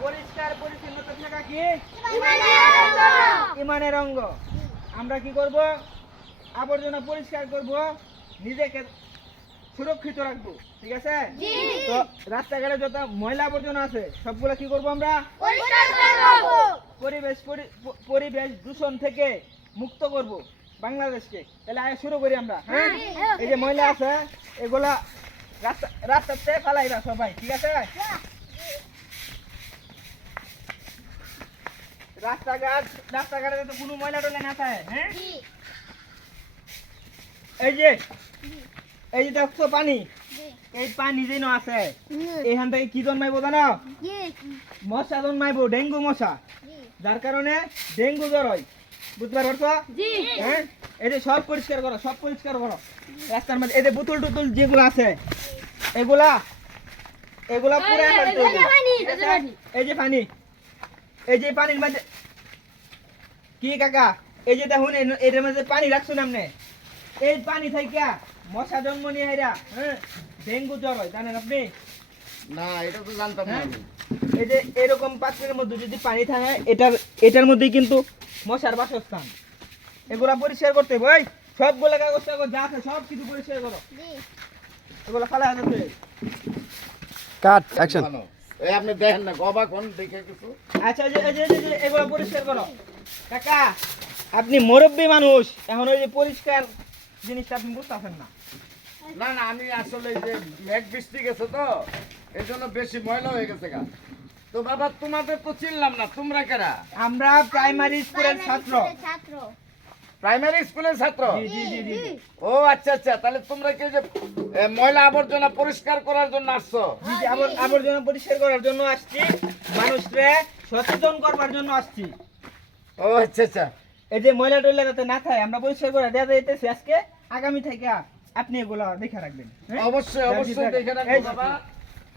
পরিষ্কার পরিচ্ছন্নতা থাকা কি? ইমানের অঙ্গ। আমরা কি করব? আবর্জনা পরিষ্কার করব নিজেকে সুরক্ষিত রাখব। ঠিক আছে? তো রাস্তাঘাটে যত ময়লা আবর্জনা আছে সবগুলো কি করব আমরা? পরিবেশ পরি- পরিবেশ দূষণ থেকে মুক্ত করব বাংলাদেশকে। তাহলে আগে শুরু করি আমরা হ্যাঁ? এই যে ময়লা আছে এগুলা রাস্তা রাস্তাতে ফেলাইবা সবাই ঠিক আছে? রাস্তাঘাট রাস্তাঘাটে তো কোনো ময়লা টয়লা না থাকে হ্যাঁ? এই যে এই যে দেখছ পানি? এই পানি যেন আছে এখান থেকে কি জন্মাইবো জানো? মশা জন্মাইবো ডেঙ্গু মশা। যার কারণে ডেঙ্গু জ্বর হয়। বুঝতে পারছ? হ্যাঁ? এই যে সব পরিষ্কার করো সব পরিষ্কার করো। রাস্তার মধ্যে এই যে বোতল টুতল যেগুলো আছে এগুলা এগুলা পুরো? এই যে পানি। এই যে পানির মধ্যে। কি কাকা? এই যে দেখুন এর- এটার মধ্যে পানি রাখছো নামনে এই পানি থেকে মশা জন্ম নিয়ে হেরা হ্যাঁ? ডেঙ্গু জ্বর হয় জানেন আপনি? না এটা তো জানতাম না হ্যাঁ? এই যে এরকম পাত্রের মধ্যে যদি পানি থাকে এটার এটার মধ্যেই কিন্তু মশার বাসস্থান। এগুলা পরিষ্কার করতে হবে। ওই সবগুলা কাগজ কাগজ যা আছে সব কিছু পরিষ্কার করো। এগুলা ফালা যাচ্ছে কাট অ্যাকশন। এই আপনি দেখেন না গবা কোন দেখে কিছু। আচ্ছা এই যে যে- যে এগুলা পরিষ্কার করো। কাকা আপনি মুরব্বী মানুষ এখন ওই যে পরিষ্কার জিনিসটা আপনি বুঝতে বুঝতেছেন না। না না আমি আসলে যে মেঘ বৃষ্টি গেছে তো এই জন্য বেশি ময়লা হয়ে গেছে গা। তো বাবা তোমাদের তো চিনলাম না তোমরা কেরা? আমরা প্রাইমারি স্কুলের ছাত্র। প্রাইমারি স্কুলের ছাত্র। ও আচ্ছা আচ্ছা। তাহলে তোমরা কি যে ময়লা আবর্জনা পরিষ্কার করার জন্য আসছো? আবর্জনা পরিষ্কার করার জন্য আসছি। মানুষকে সচেতন করবার জন্য আসছি। ও আচ্ছা আচ্ছা। এই যে ময়লা টয়লা যাতে না থাকে আমরা পরিষ্কার করে দেওয়া যাইতেছি। আজকে আগামী থেকে আপনি এগুলো দেখে রাখবেন। হ্যাঁ? অবশ্যই অবশ্যই দেখে রাখব এই যে, বাবা।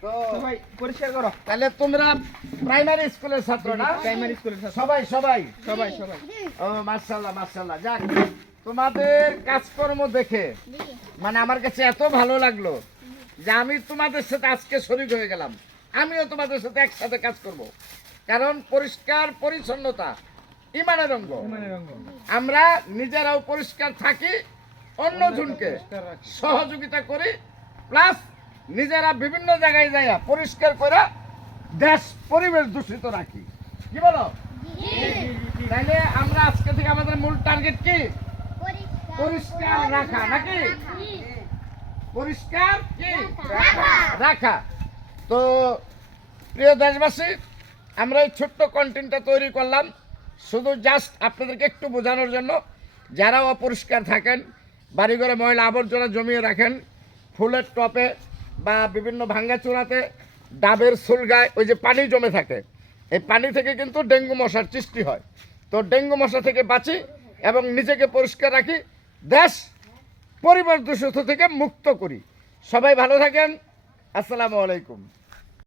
তো সবাই পরিষ্কার করো। তাহলে তোমরা প্রাইমারি স্কুলের ছাত্র না? প্রাইমারি স্কুলের ছাত্র। সবাই সবাই। সবাই সবাই। ও যাক তোমাদের কাজকর্ম দেখে মানে আমার কাছে এত ভালো লাগল যে আমি তোমাদের সাথে আজকে শরীর হয়ে গেলাম। আমিও তোমাদের সাথে একসাথে কাজ করব। কারণ পরিষ্কার পরিচ্ছন্নতা ইমানের অঙ্গ। ইমানের অঙ্গ। আমরা নিজেরাও পরিষ্কার থাকি অন্য জনকে সহযোগিতা করি প্লাস নিজেরা বিভিন্ন জায়গায় যাইয়া পরিষ্কার করে দেশ পরিবেশ দূষিত রাখি। কি বলো? তাইলে আমরা আজকে থেকে আমাদের মূল টার্গেট কি? পরিষ্কার। রাখা নাকি? পরিষ্কার কি? রাখা। তো প্রিয় দেশবাসী আমরা এই ছোট্ট কন্টেন্টটা তৈরি করলাম শুধু জাস্ট আপনাদেরকে একটু বোঝানোর জন্য। যারা অপরিষ্কার থাকেন বাড়িঘরে ময়লা আবর্জনা জমিয়ে রাখেন ফুলের টপে বা বিভিন্ন ভাঙ্গা চূড়াতে ডাবের সুলগায় ওই যে পানি জমে থাকে। এই পানি থেকে কিন্তু ডেঙ্গু মশার সৃষ্টি হয়। তো ডেঙ্গু মশা থেকে বাঁচি এবং নিজেকে পরিষ্কার রাখি, দেশ, পরিবার দূষিত থেকে মুক্ত করি। সবাই ভালো থাকেন। আসসালামু আলাইকুম।